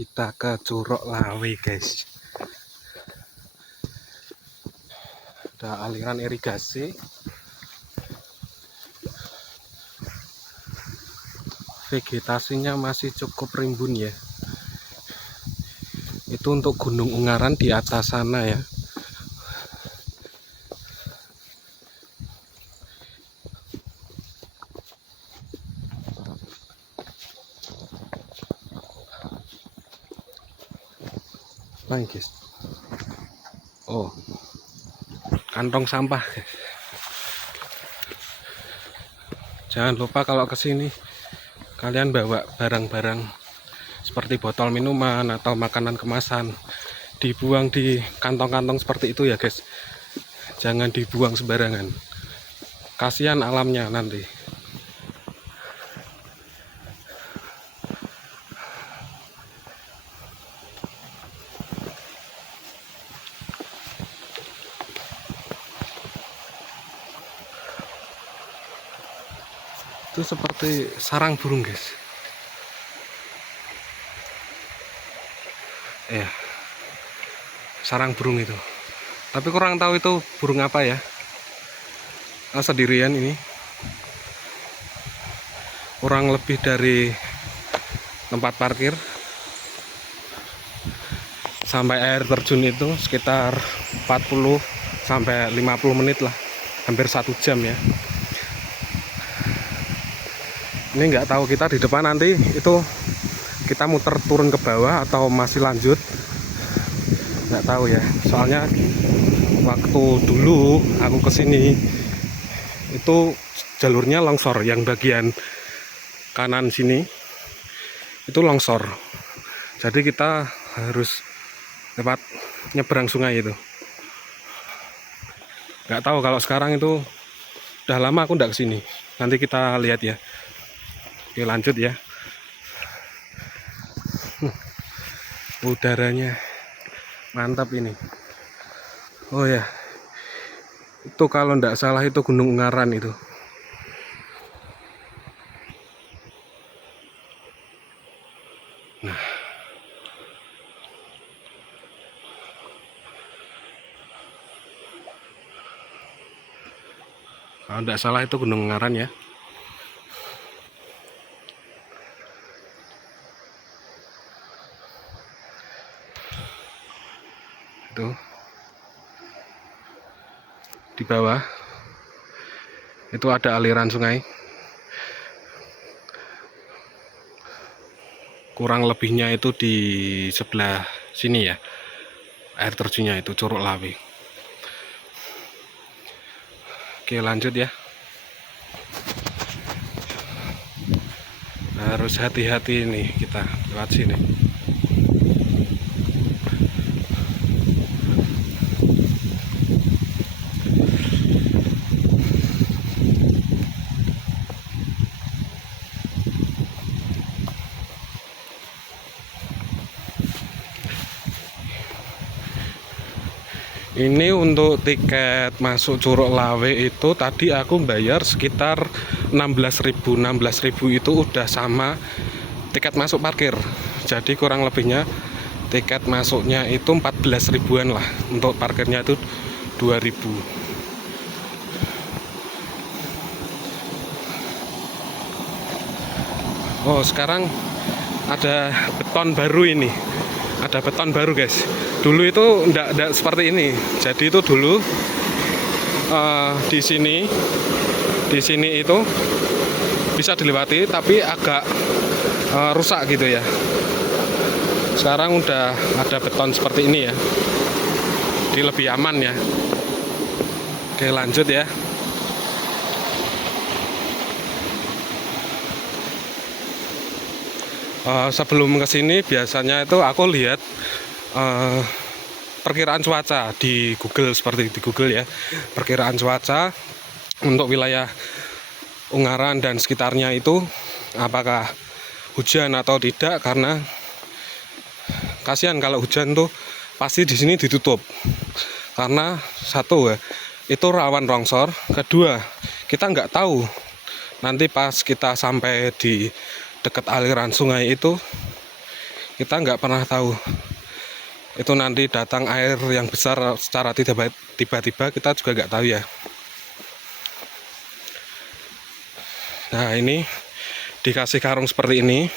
Kita ke Curug Lawe, guys. Ada aliran irigasi. Vegetasinya masih cukup rimbun ya. Itu untuk Gunung Ungaran di atas sana ya. Nah, guys. Oh, kantong sampah, guys. Jangan lupa kalau kesini kalian bawa barang-barang seperti botol minuman atau makanan kemasan, dibuang di kantong-kantong seperti itu ya, guys. Jangan dibuang sembarangan. Kasihan alamnya nanti. Itu seperti sarang burung, guys. Ya, sarang burung itu. Tapi kurang tahu itu burung apa ya. Sendirian ini. Kurang lebih dari tempat parkir sampai air terjun itu sekitar 40 sampai 50 menit lah. Hampir 1 jam ya. Ini nggak tahu kita di depan nanti itu kita muter turun ke bawah atau masih lanjut, nggak tahu ya. Soalnya waktu dulu aku kesini itu jalurnya longsor, yang bagian kanan sini itu longsor, jadi kita harus lewat nyeberang sungai itu. Nggak tahu kalau sekarang itu udah lama aku nggak kesini. Nanti kita lihat ya. Oke, lanjut ya. Udaranya mantap ini. Oh ya, itu kalau nggak salah itu Gunung Ungaran itu. Nah, kalau nggak salah itu Gunung Ungaran ya. Itu di bawah itu ada aliran sungai, kurang lebihnya itu di sebelah sini ya, air terjunnya itu Curug Lawe. Oke, lanjut ya. Harus hati-hati nih kita lewat sini. Ini untuk tiket masuk Curug Lawe itu tadi aku bayar sekitar 16.000. 16.000 itu udah sama tiket masuk parkir. Jadi kurang lebihnya tiket masuknya itu 14 ribuan lah. Untuk parkirnya itu 2.000. Oh, sekarang ada beton baru ini. Ada beton baru, guys. Dulu itu enggak seperti ini. Jadi itu dulu di sini itu bisa dilewati tapi agak rusak gitu ya. Sekarang udah ada beton seperti ini ya. Jadi lebih aman ya. Oke, lanjut ya. Sebelum kesini biasanya itu aku lihat perkiraan cuaca di Google, seperti di Google ya, perkiraan cuaca untuk wilayah Ungaran dan sekitarnya itu apakah hujan atau tidak, karena kasihan kalau hujan tuh pasti di sini ditutup, karena satu ya, itu rawan longsor, kedua kita nggak tahu nanti pas kita sampai di dekat aliran sungai itu Kita nggak pernah tahu itu nanti datang air yang besar secara tiba-tiba, kita juga nggak tahu ya. Nah, ini dikasih karung seperti ini.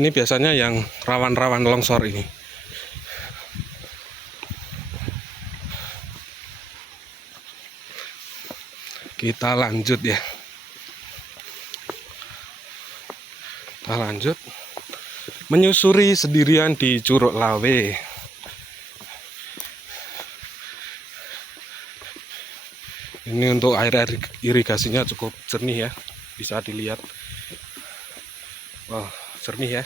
Ini biasanya yang rawan-rawan longsor ini. Kita lanjut ya. Kita lanjut menyusuri sendirian di Curug Lawe. Ini untuk air irigasinya cukup jernih ya, bisa dilihat. Wah, jernih ya.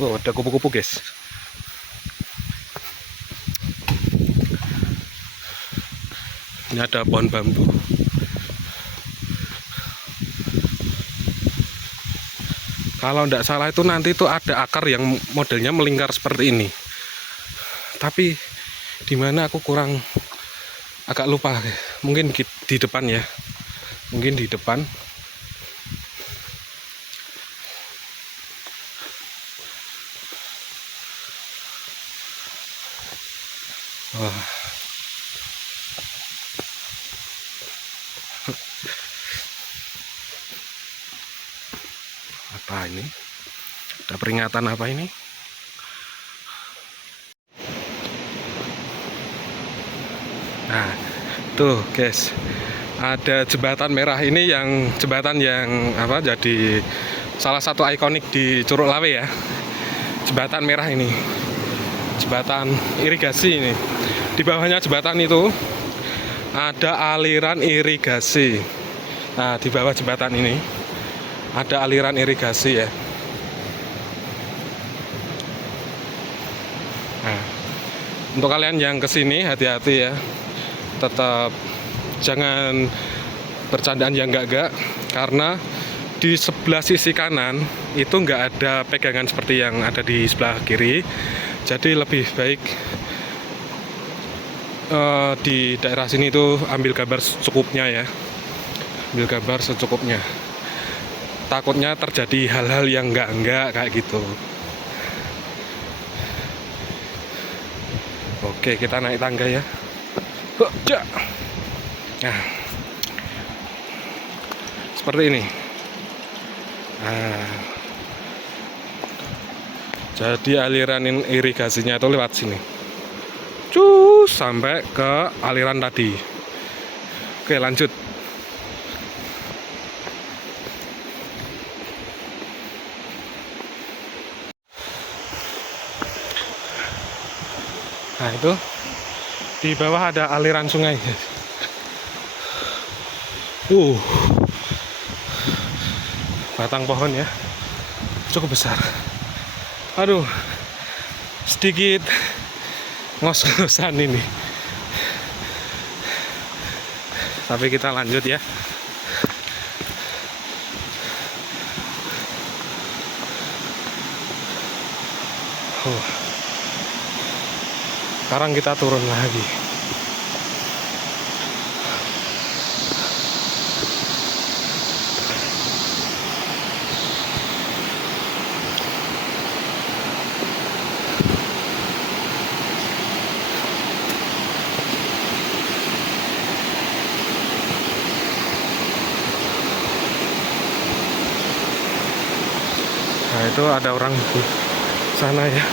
Oh, ada kupu-kupu guys. Ini ada pohon bambu. Kalau tidak salah itu nanti itu ada akar yang modelnya melingkar seperti ini. Tapi di mana aku kurang, agak lupa. Mungkin di depan ya. Mungkin di depan. Wah. Apa ini? Ada peringatan apa ini? Nah, tuh guys, ada jembatan merah ini, yang jembatan yang apa, jadi salah satu ikonik di Curug Lawe ya. Jembatan merah ini, jembatan irigasi ini. Di bawahnya jembatan itu ada aliran irigasi. Nah, di bawah jembatan ini ada aliran irigasi ya. Nah, untuk kalian yang kesini hati-hati ya, tetap jangan bercandaan yang enggak, karena di sebelah sisi kanan itu enggak ada pegangan seperti yang ada di sebelah kiri. Jadi lebih baik di daerah sini itu ambil gambar secukupnya ya, ambil gambar secukupnya. Takutnya terjadi hal-hal yang enggak kayak gitu. Oke, kita naik tangga ya. Nah, seperti ini. Nah, jadi aliran irigasinya itu lewat sini, sampai ke aliran tadi. Oke, lanjut. Nah, itu di bawah ada aliran sungai. Batang pohon ya, cukup besar. Aduh, sedikit ngos-ngosan ini. Tapi kita lanjut ya. Sekarang kita turun lagi. Nah, itu ada orang di sana ya.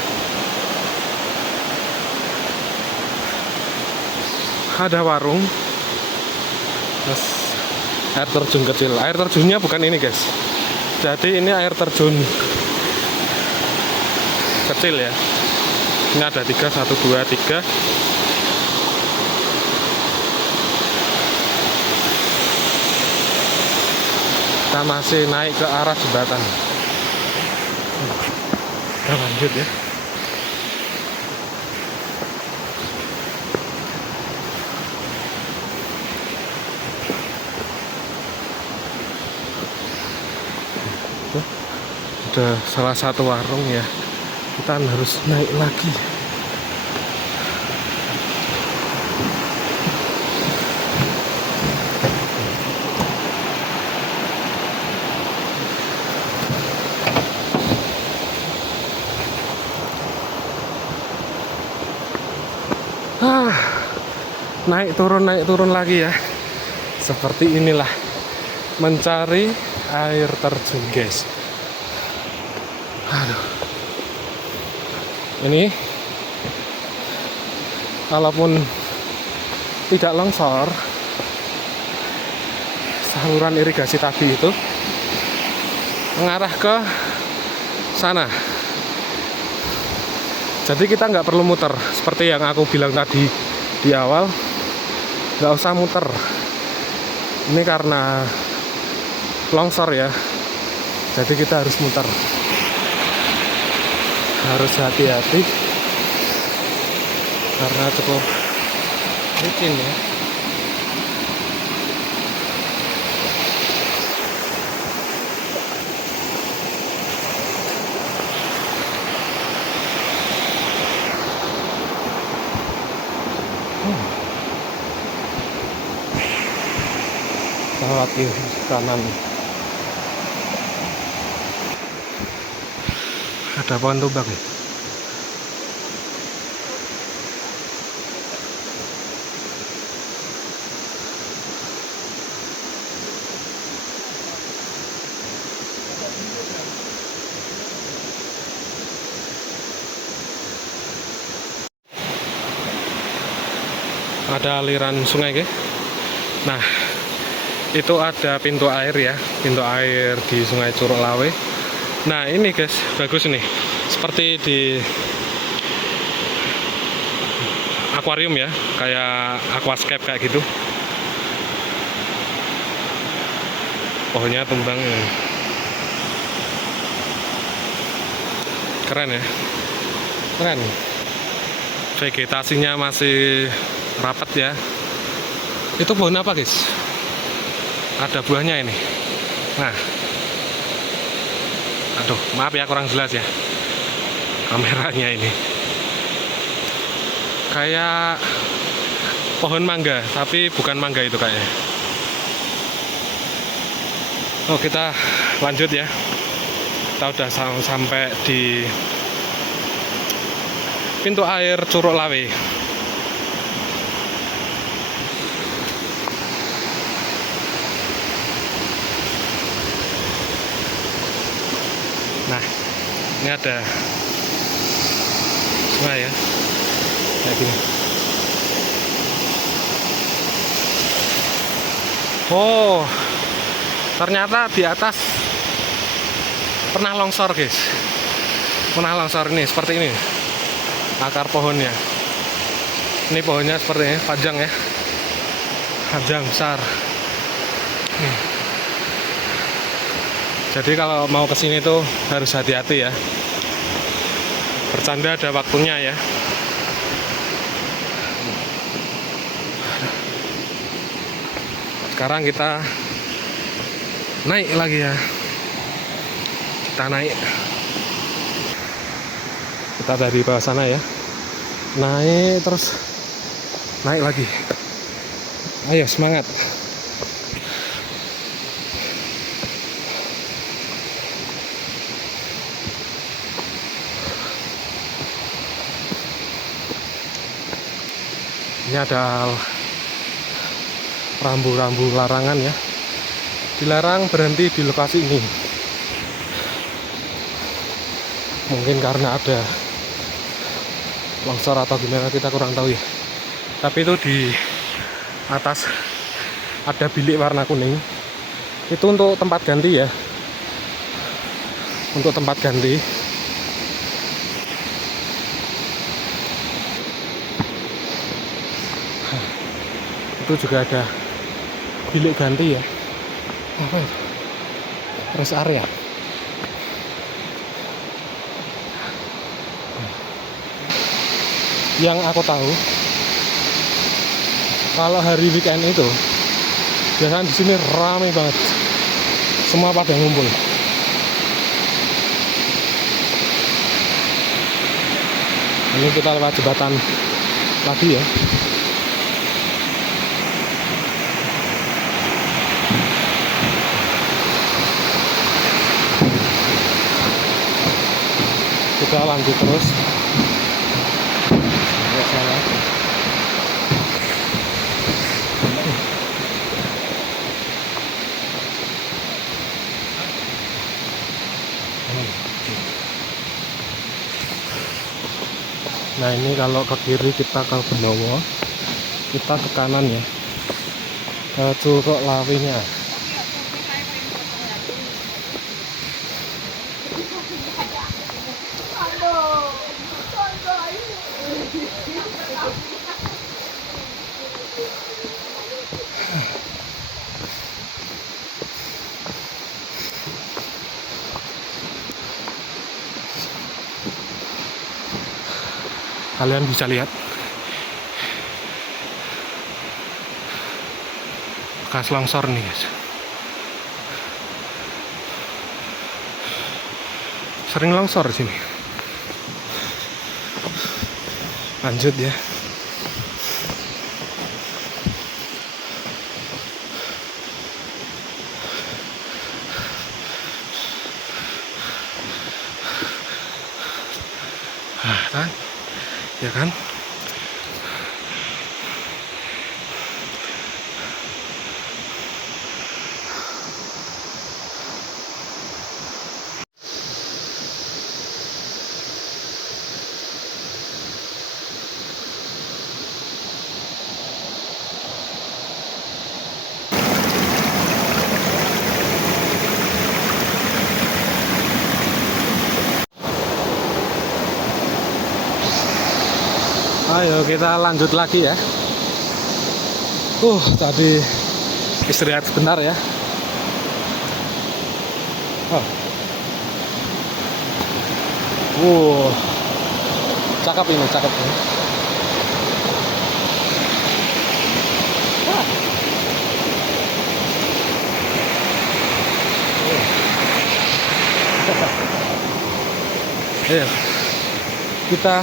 Ada warung, terus air terjun kecil. Air terjunnya bukan ini guys, jadi ini air terjun kecil ya. Ini ada 3, 1, 2, 3. Kita masih naik ke arah jembatan. Kita lanjut ya. Ada salah satu warung ya, kita harus naik lagi. Ah, naik turun lagi ya. Seperti inilah mencari air terjun, guys. Aduh. Ini kalaupun tidak longsor, saluran irigasi tadi itu mengarah ke sana. Jadi kita nggak perlu muter, seperti yang aku bilang tadi di awal, nggak usah muter. Ini karena longsor ya, jadi kita harus muter. Harus hati-hati karena cukup licin ya. Lewat kiri kanan ada pohon tumbang ya. Ada aliran sungai guys. Nah, itu ada pintu air ya, pintu air di Sungai Curug Lawe. Nah ini guys, bagus nih, seperti di akuarium ya, kayak aquascape kayak gitu. Pohonnya tumbang ya. Keren ya, keren. Vegetasinya masih rapat ya. Itu pohon apa guys? Ada buahnya ini. Nah, aduh, maaf ya kurang jelas ya kameranya ini. Kayak pohon mangga, tapi bukan mangga itu kayaknya. Oh, kita lanjut ya. Kita udah sampai di pintu air Curug Lawe. Nah, ini ada sungai ya, kayak gini. Oh, ternyata di atas pernah longsor guys. Pernah longsor ini, seperti ini. Akar pohonnya. Ini pohonnya seperti ini, panjang ya. Panjang, besar. Nih. Jadi kalau mau kesini tuh harus hati-hati ya. Bercanda ada waktunya ya. Sekarang kita naik lagi ya. Kita naik. Kita dari bawah sana ya. Naik terus naik lagi. Ayo semangat. Ini ada rambu-rambu larangan ya. Dilarang berhenti di lokasi ini. Mungkin karena ada longsor atau gimana, kita kurang tahu ya. Tapi itu di atas ada bilik warna kuning. Itu untuk tempat ganti ya. Untuk tempat ganti. Itu juga ada bilik ganti ya. Apa itu? Rest area. Yang aku tahu, kalau hari weekend itu biasanya di sini ramai banget. Semua pada ngumpul. Ini kita lewat jembatan lagi ya. Kita lanjut terus. Nggak salah. Nah ini kalau ke kiri kita ke Benowo, kita ke kanan ya, ke Curug Lawenya. Kalian bisa lihat bekas longsor nih guys. Sering longsor di sini. Lanjut ya. Kan? Ya kan? Ayo kita lanjut lagi ya. Tadi istirahat sebentar ya. Cakep ini, cakep ini. Ayo, kita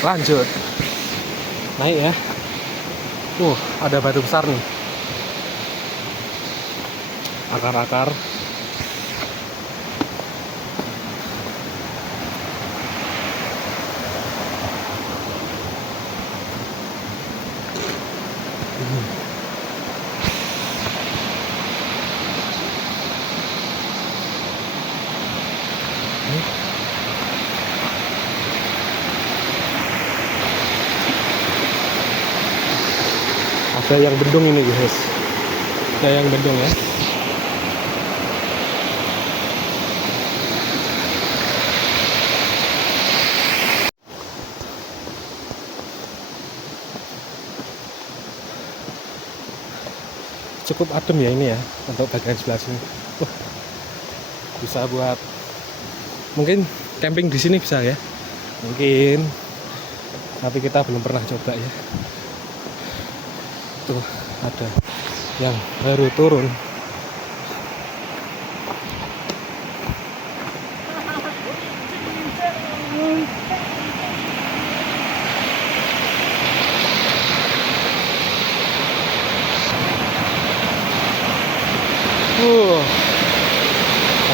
lanjut naik ya. Ada batu besar nih, akar-akar. Ada yang bendung ini guys, ada yang bendung ya. Cukup adem ya ini ya untuk bagian sebelah sini. Bisa buat mungkin camping di sini bisa ya, mungkin, tapi kita belum pernah coba ya. Tuh ada yang baru turun.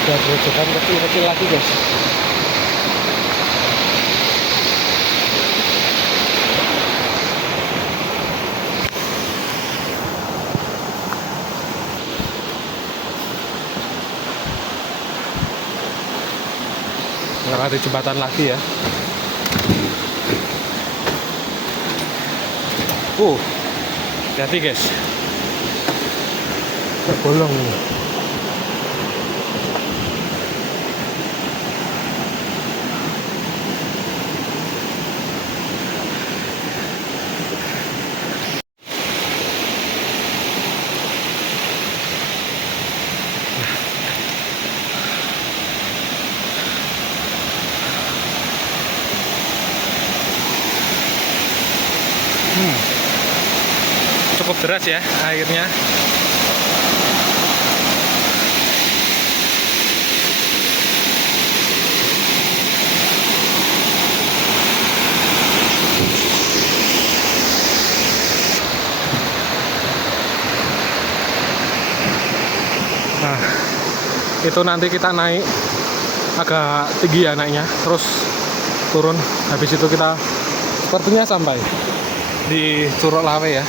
Ada gerojokan kecil-kecil lagi guys. Melewati jembatan lagi ya. Hati guys, bolong ini. Cukup deras ya airnya. Nah, itu nanti kita naik agak tinggi ya naiknya, terus turun. Habis itu kita sepertinya sampai di Curug Lawe ya.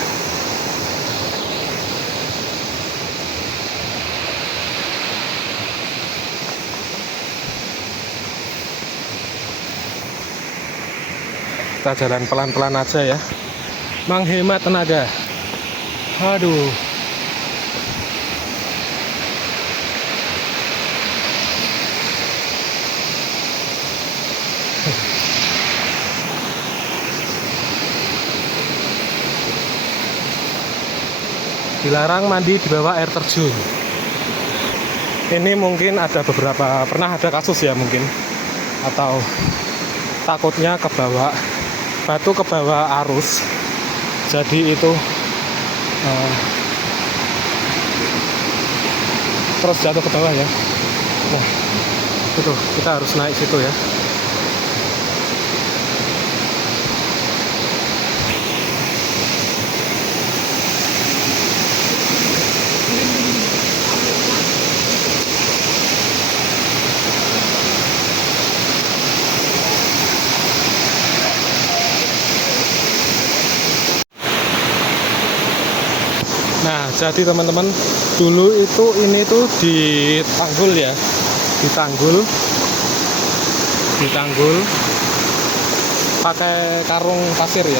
kita jalan pelan-pelan aja ya, menghemat tenaga. Aduh. Dilarang mandi di bawah air terjun. Ini mungkin ada beberapa, pernah ada kasus ya mungkin, atau takutnya ke bawah batu, ke bawah arus, jadi itu terus jatuh ke bawah ya. Nah itu kita harus naik situ ya. Nah, jadi teman-teman, dulu itu ini tuh ditanggul ya, ditanggul pakai karung pasir ya,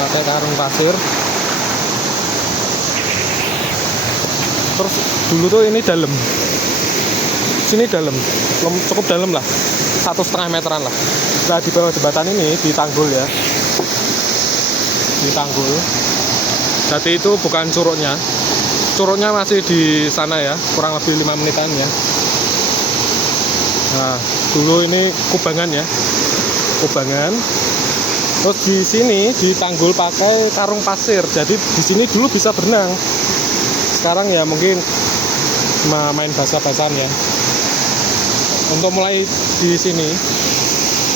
pakai karung pasir. Terus dulu tuh ini dalam, sini dalam, cukup dalam lah, 1,5 meteran lah. Nah di bawah jembatan ini ditanggul ya, ditanggul. Jadi itu bukan curugnya masih di sana ya, kurang lebih 5 menitan ya. Nah, dulu ini kubangan ya, kubangan. Terus di sini ditanggul pakai karung pasir. Jadi di sini dulu bisa berenang. Sekarang ya mungkin main basah-basahan ya. Untuk mulai di sini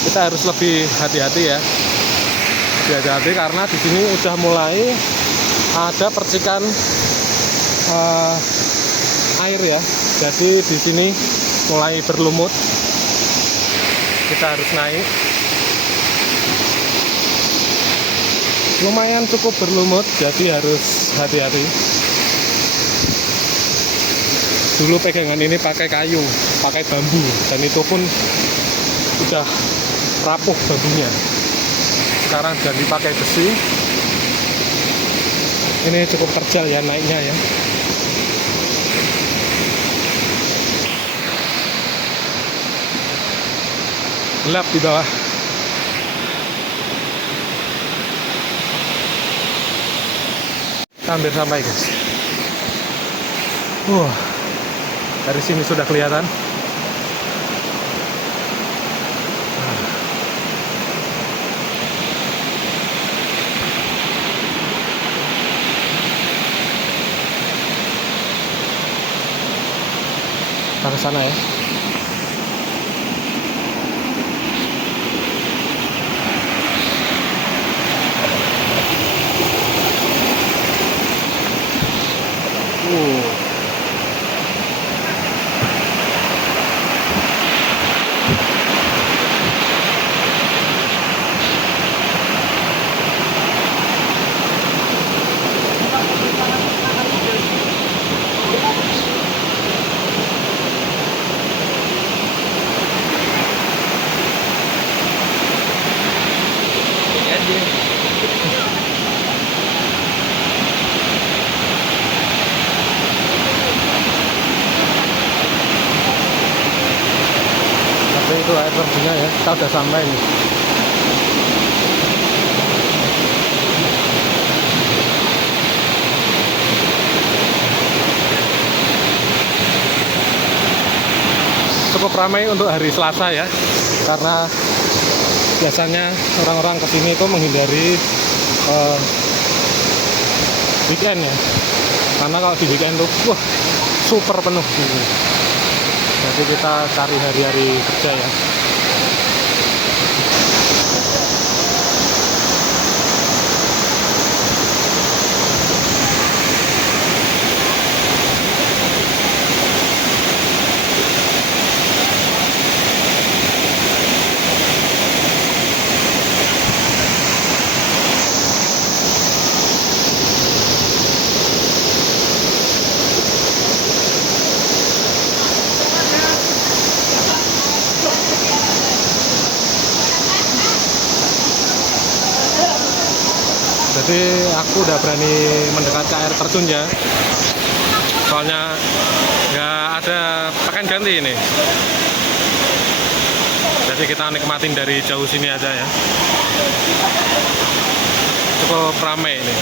kita harus lebih hati-hati ya. Hati-hati karena di sini udah mulai ada percikan air ya. Jadi di sini mulai berlumut. Kita harus naik. Lumayan cukup berlumut, jadi harus hati-hati. Dulu pegangan ini pakai kayu, pakai bambu, dan itu pun udah rapuh bambunya. Sekarang jadi pakai besi. Ini cukup terjal ya naiknya ya. Gelap di bawah. Hampir sampai guys. Dari sini sudah kelihatan. Kita ke sana ya. Itu air terjunnya ya, kita udah sampai nih. Cukup ramai untuk hari Selasa ya, karena biasanya orang-orang kesini itu menghindari weekend ya, karena kalau di weekend tuh super penuh gitu. Jadi kita cari hari-hari kerja ya. Jadi aku udah berani mendekat ke air terjun ya. Soalnya nggak ada pakaian ganti ini. Jadi kita nikmatin dari jauh sini aja ya. Cukup ramai ini.